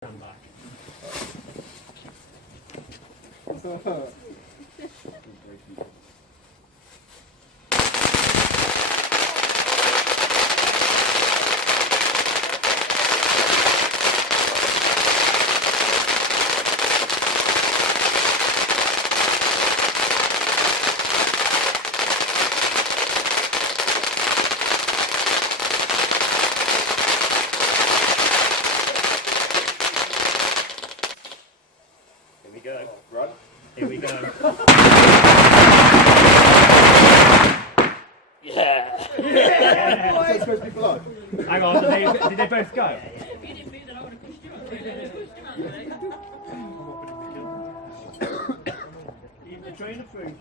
Stand back. Here we go. Run. Here we go. Yeah. Yeah. Supposed to be below. Hang on, did they both go? If you didn't move, then I would have pushed you out. Keep the train approved.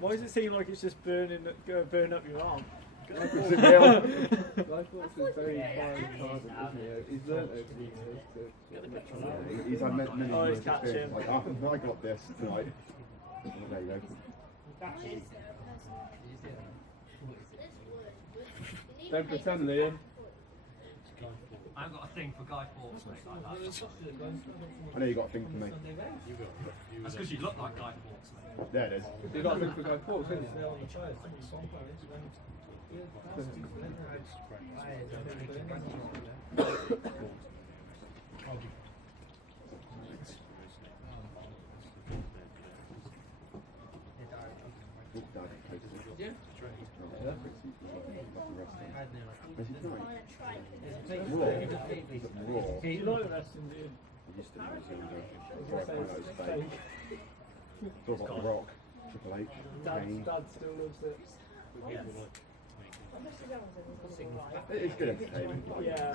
Why does it seem like it's just burning up your arm? He's had many years experience. Like, I got this tonight. There you go. Don't pretend, Liam. I've got a thing for Guy Fawkes, mate, like that. I know you got a thing for me. That's because you look like Guy Fawkes, mate. There it is. You got a thing for Guy Fawkes, haven't you? Raw. Do you like wrestling, do you? Used to be feels like The Rock, Triple H, Kane. Dad still loves it. It's good entertainment. Like, Yeah.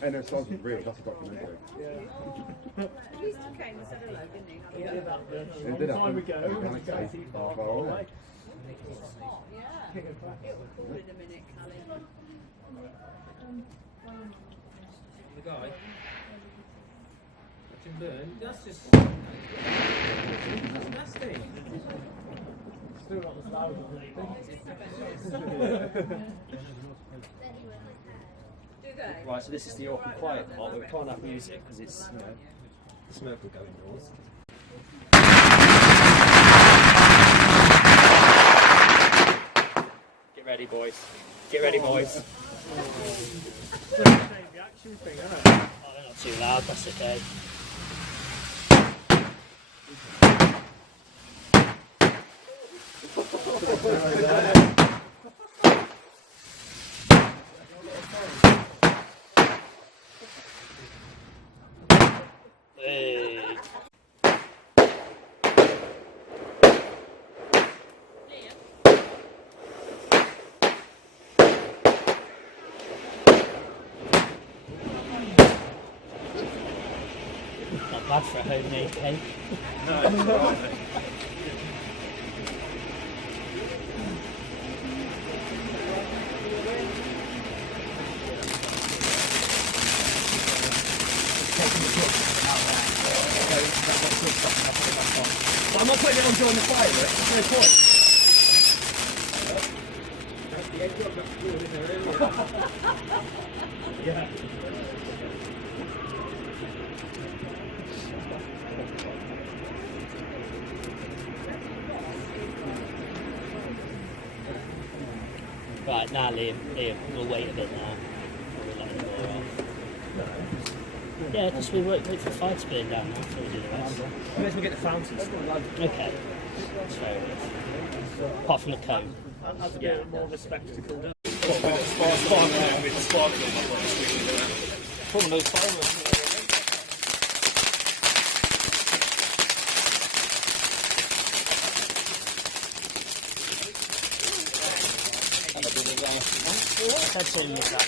And their songs was real, that's a documentary. At least he came and said hello, didn't he? He did that They a did long time that. ago. It was going too far away. Yeah. It will cool in a minute, Callie. The guy. Let him burn. That's just. That's nasty. Still not as loud as Do they? Right, so this is the awkward quiet part where we can't have music because it's, you know, the smoke will go indoors. Get ready, boys. Get ready, boys. the action thing, isn't it? Oh, they're not too loud, that's okay. Hey. Not bad for a homemade cake. But I'm not putting it on during the fire, there's no point. Yeah. Right, now Liam, we'll wait a bit now. We'll let the door off. Yeah, because we wait for the fire to burn down now before we do the rest. May as well get the fountains. Okay, that's fair enough. Apart from the cone. That's a bit more of a spectacle, doesn't it? Probably no fireworks. I'd say you that.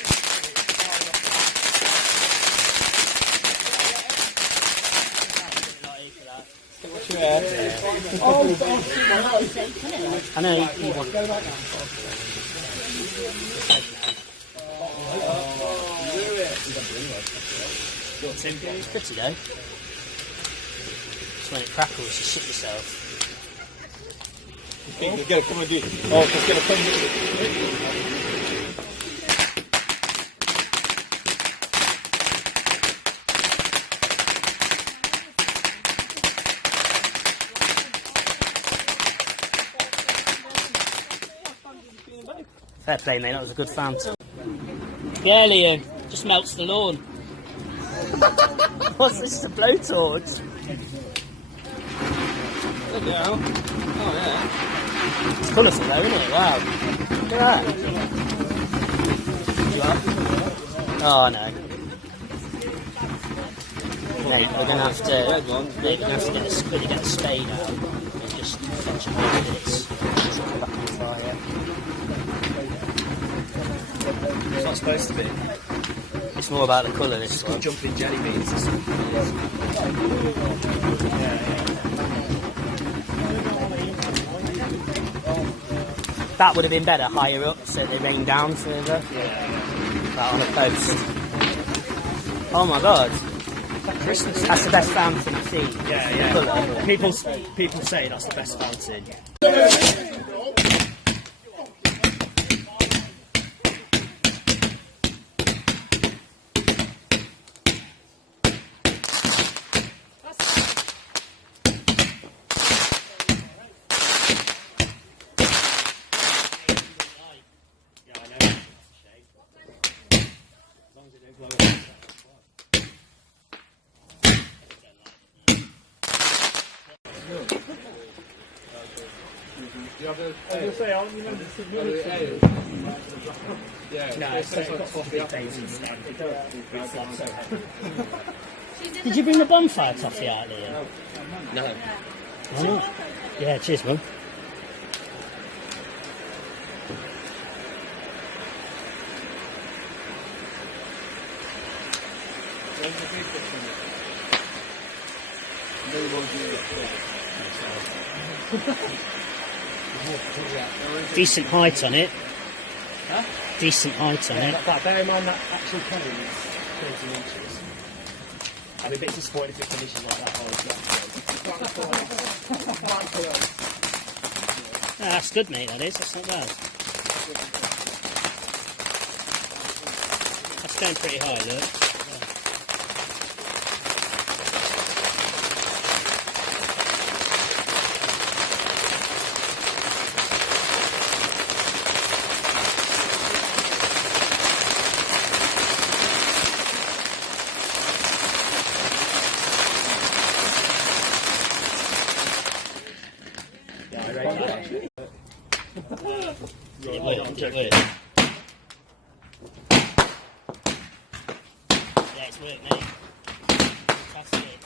I know you want. It's pretty though. Just when it crackles, you shit yourself. Come on, dude. Oh, let's get a phone. Fair play, mate. That was a good fountain. Yeah, Liam. Just melts the lawn. What's this? A blowtorch? Look now. Oh, yeah. It's colourful though, isn't it? Wow. Look at that. You up? Oh no. Mate, we're gonna have to get a spade out and just fetch a bit of this. Chuck it back on the fire. It's not supposed to be. It's more about the colour this one. Jumping jelly beans or something. That would have been better higher up so they rain down further. That on a post. Oh my god. Christmas. That's the best fountain I've seen. Yeah. Colour. People say that's the best fountain. Did you bring the bonfire toffee out there? No. Oh. Yeah, cheers, Mum. Decent height on it. Huh? Decent height on it. But bear in mind that actual cone is 30 inches. I'd be a bit disappointed if it finishes like that. That's good, mate, that is. That's not bad. That's going pretty high, look. It worked. Yeah, it's worked, mate. Fantastic.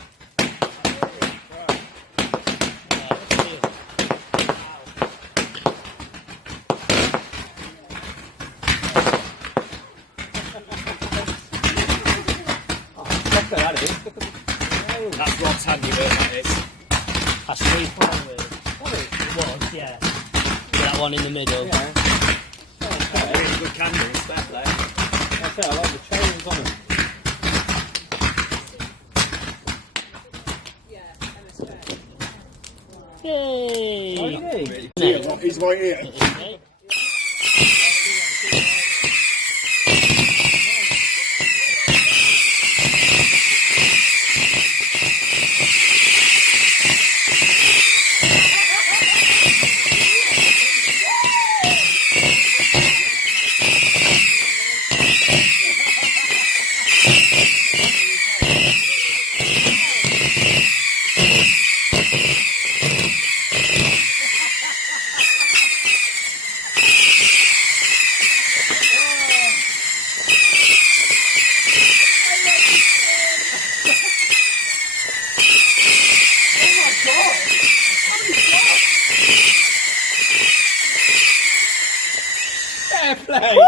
That's Rob's handiwork, that is. That's really fun. It was, yeah. That one in the middle. Yeah. Really good candles, fair play. That's it, I like the chains on them. Yay! He's right here. Okay. Fair play!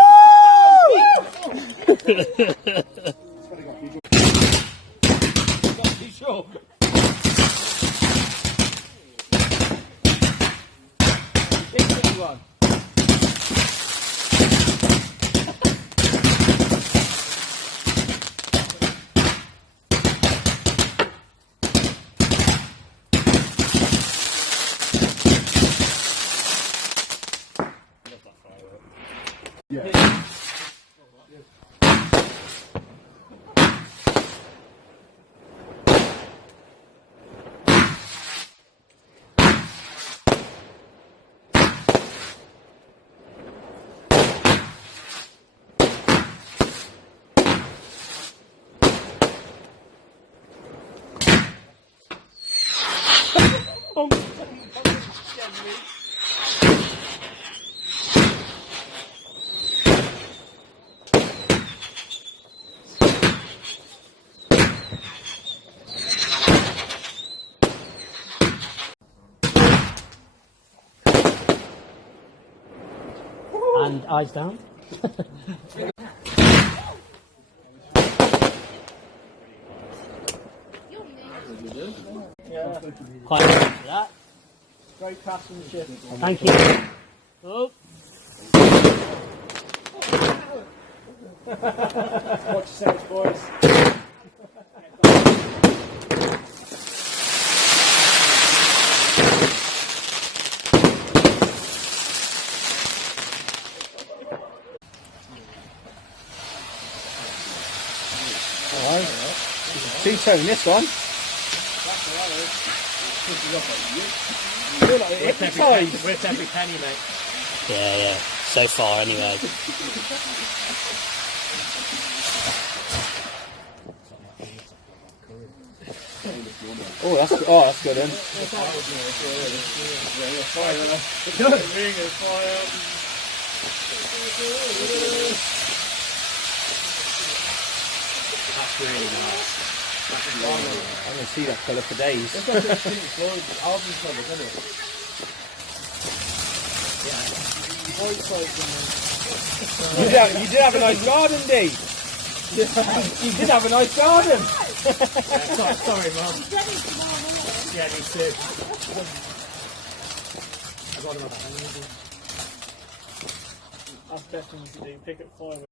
eyes down. Yeah. Quite happy for that. Great craftsmanship. Thank you. Oh. Watch yourselves, boys. Alright. Two-tone this one. Feel like it hypnotised. Worth every penny, mate. Yeah, yeah. So far, anyway. That's good then. That's really nice. I'm going to see that colour for days. You did have a nice garden, Dave. You did have a nice garden. Sorry, Mum. Yeah, me too. I got another hand. That's the best thing you can do. Pick up firewood.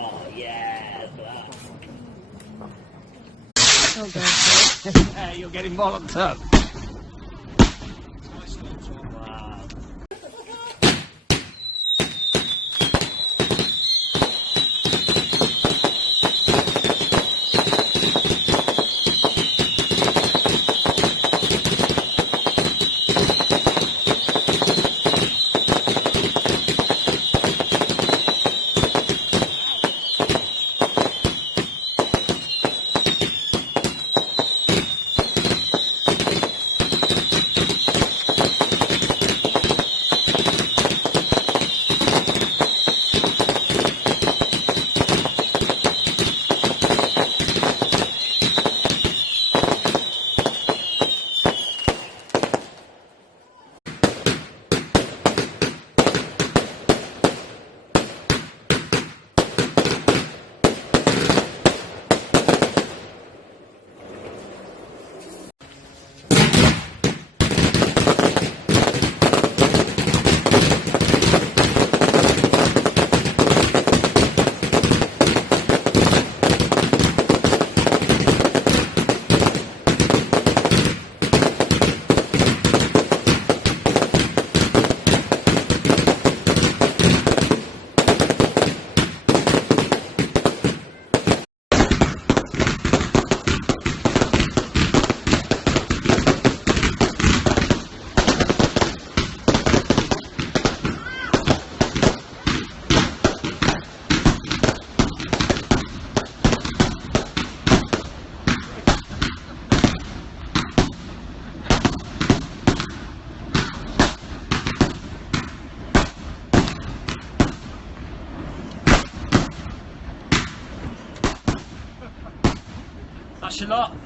Oh, yeah. You're getting walloped up. Wow. That's your lot.